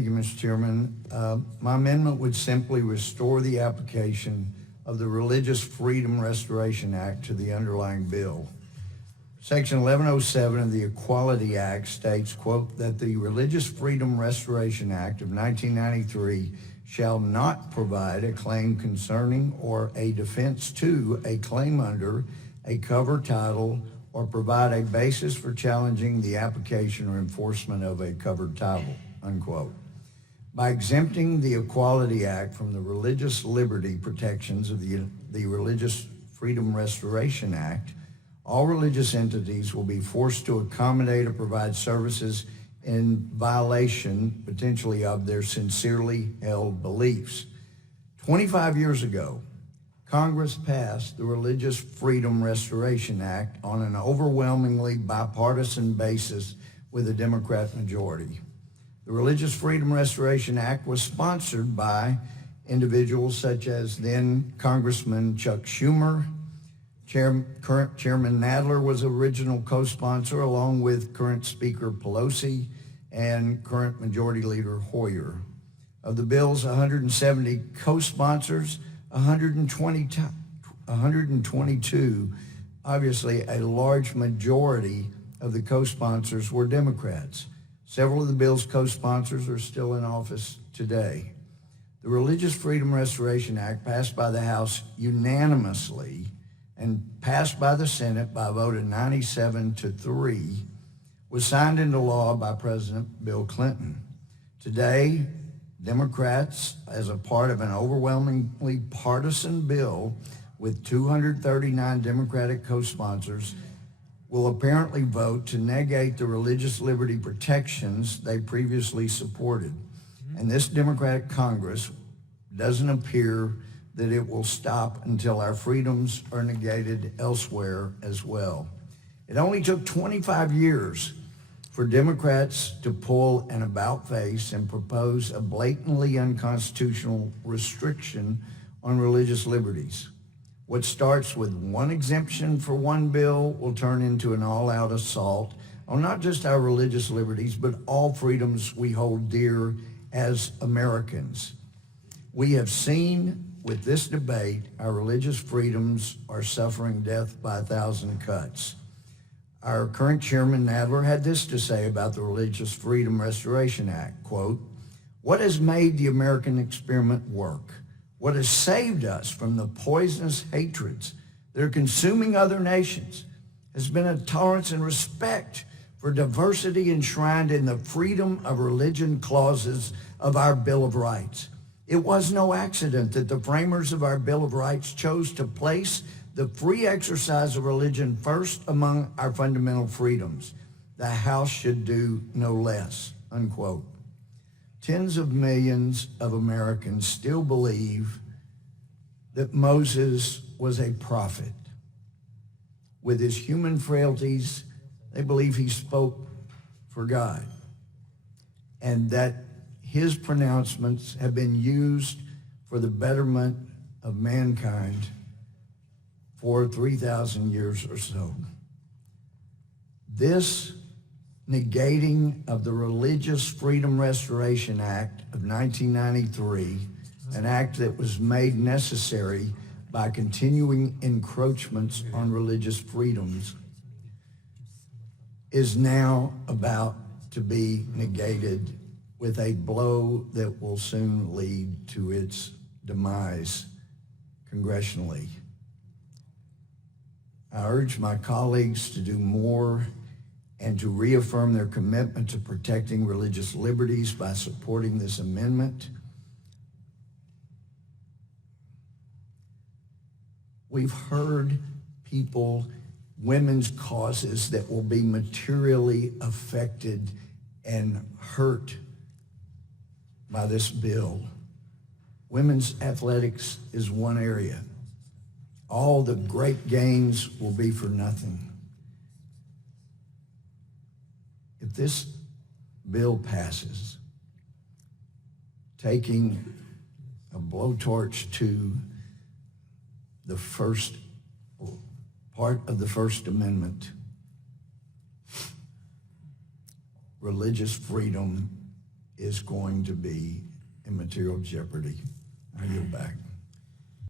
Thank you, Mr. Chairman. My amendment would simply restore the application of the Religious Freedom Restoration Act to the underlying bill. Section 1107 of the Equality Act states, quote, that the Religious Freedom Restoration Act of 1993 shall not provide a claim concerning or a defense to a claim under a cover title or provide a basis for challenging the application or enforcement of a covered title, unquote. By exempting the Equality Act from the religious liberty protections of the Religious Freedom Restoration Act, all religious entities will be forced to accommodate or provide services in violation, potentially, of their sincerely held beliefs. 25 years ago, Congress passed the Religious Freedom Restoration Act on an overwhelmingly bipartisan basis with a Democrat majority. The Religious Freedom Restoration Act was sponsored by individuals such as then Congressman Chuck Schumer. Current Chairman Nadler was original co-sponsor, along with current Speaker Pelosi and current Majority Leader Hoyer. Of the bill's 170 co-sponsors, 122, obviously a large majority of the co-sponsors were Democrats. Several of the bill's co-sponsors are still in office today. The Religious Freedom Restoration Act, passed by the House unanimously and passed by the Senate by a vote of 97-3, was signed into law by President Bill Clinton. Today, Democrats, as a part of an overwhelmingly partisan bill with 239 Democratic co-sponsors, will apparently vote to negate the religious liberty protections they previously supported. And this Democratic Congress doesn't appear that it will stop until our freedoms are negated elsewhere as well. It only took 25 years for Democrats to pull an about-face and propose a blatantly unconstitutional restriction on religious liberties. What starts with one exemption for one bill will turn into an all-out assault on not just our religious liberties, but all freedoms we hold dear as Americans. We have seen with this debate, our religious freedoms are suffering death by 1,000 cuts. Our current Chairman Nadler had this to say about the Religious Freedom Restoration Act, quote, "What has made the American experiment work? What has saved us from the poisonous hatreds that are consuming other nations has been a tolerance and respect for diversity enshrined in the freedom of religion clauses of our Bill of Rights. It was no accident that the framers of our Bill of Rights chose to place the free exercise of religion first among our fundamental freedoms. The House should do no less," unquote. Tens of millions of Americans still believe that Moses was a prophet. With his human frailties, they believe he spoke for God, and that his pronouncements have been used for the betterment of mankind for 3,000 years or so. This negating of the Religious Freedom Restoration Act of 1993, an act that was made necessary by continuing encroachments on religious freedoms, is now about to be negated with a blow that will soon lead to its demise congressionally. I urge my colleagues to do more and to reaffirm their commitment to protecting religious liberties by supporting this amendment. We've heard people, women's causes that will be materially affected and hurt by this bill. Women's athletics is one area. All the great gains will be for nothing. If this bill passes, taking a blowtorch to the first part of the First Amendment, religious freedom is going to be in material jeopardy. I yield back.